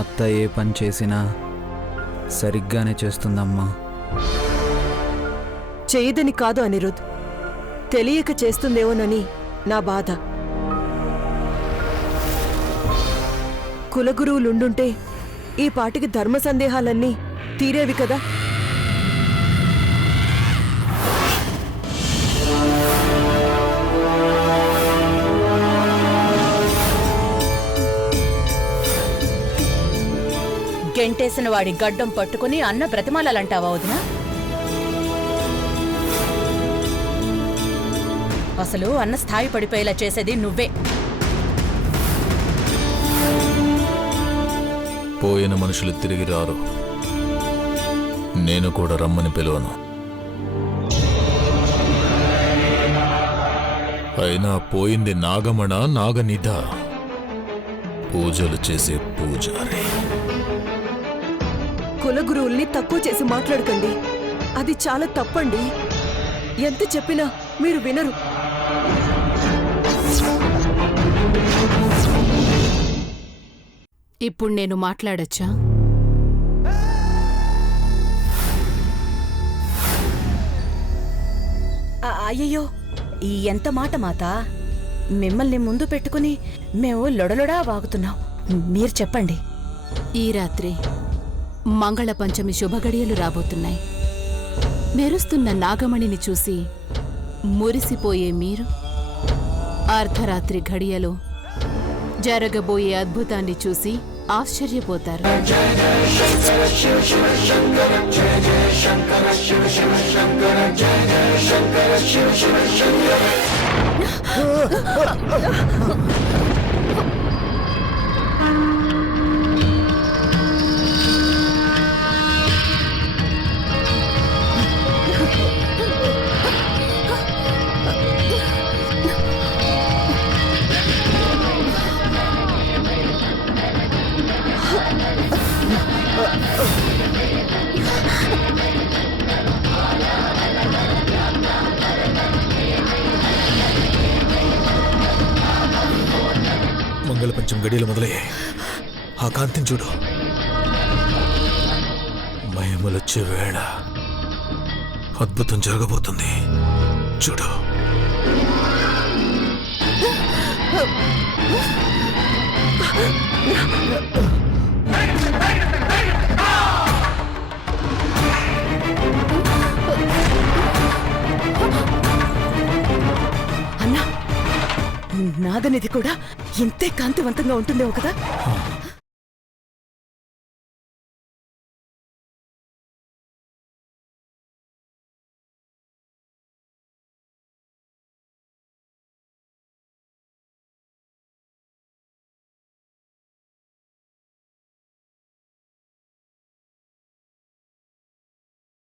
అత్త ఏ పని చేసినా సరిగ్గానే చేస్తుందమ్మా. చేయదని కాదు అనిరుద్, తెలియక చేస్తుందేమోనని నా బాధ. కులగురువులుండుంటే ఈ పాటికి ధర్మ సందేహాలన్నీ తీరేవి కదా. గెంటేసిన వాడి గడ్డం పట్టుకుని అన్న బ్రతిమాలంటావా వదినా? అసలు అన్న స్థాయి పడిపోయేలా చేసేది నువ్వే. పోయిన మనుషులు తిరిగి రారు. నేను కూడా రమ్మని పిలువను. అయినా పోయింది నాగమణ, నాగనిధ, పూజలు చేసే పూజారి. కులగురువుల్ని తక్కువ చేసి మాట్లాడకండి, అది చాలా తప్పండి. ఎంత చెప్పినా మీరు వినరు. ఇప్పుడు నేను మాట్లాడొచ్చా? అయ్యయ్యో, ఈ ఎంత మాట మాత! మిమ్మల్ని ముందు పెట్టుకుని మేము లొడలొడా వాగుతున్నాం. మీరు చెప్పండి. ఈ రాత్రి మంగళ పంచమి శుభగడియలు రాబోతున్నాయి. మెరుస్తున్న నాగమణిని చూసి మురిసిపోయే మీరు అర్ధరాత్రి ఘడియలో జరగబోయే అద్భుతాన్ని చూసి ఆశ్చర్యపోతారు. మంగళ పంచం గడియలు మొదలయ్యాయి. ఆ కాంతిని చూడు. మహిమలొచ్చే వేళ అద్భుతం జరగబోతుంది. చూడు. అన్నా, నాగనిధి కూడా ఇంతే కాంతివంతంగా ఉంటుందేమో కదా.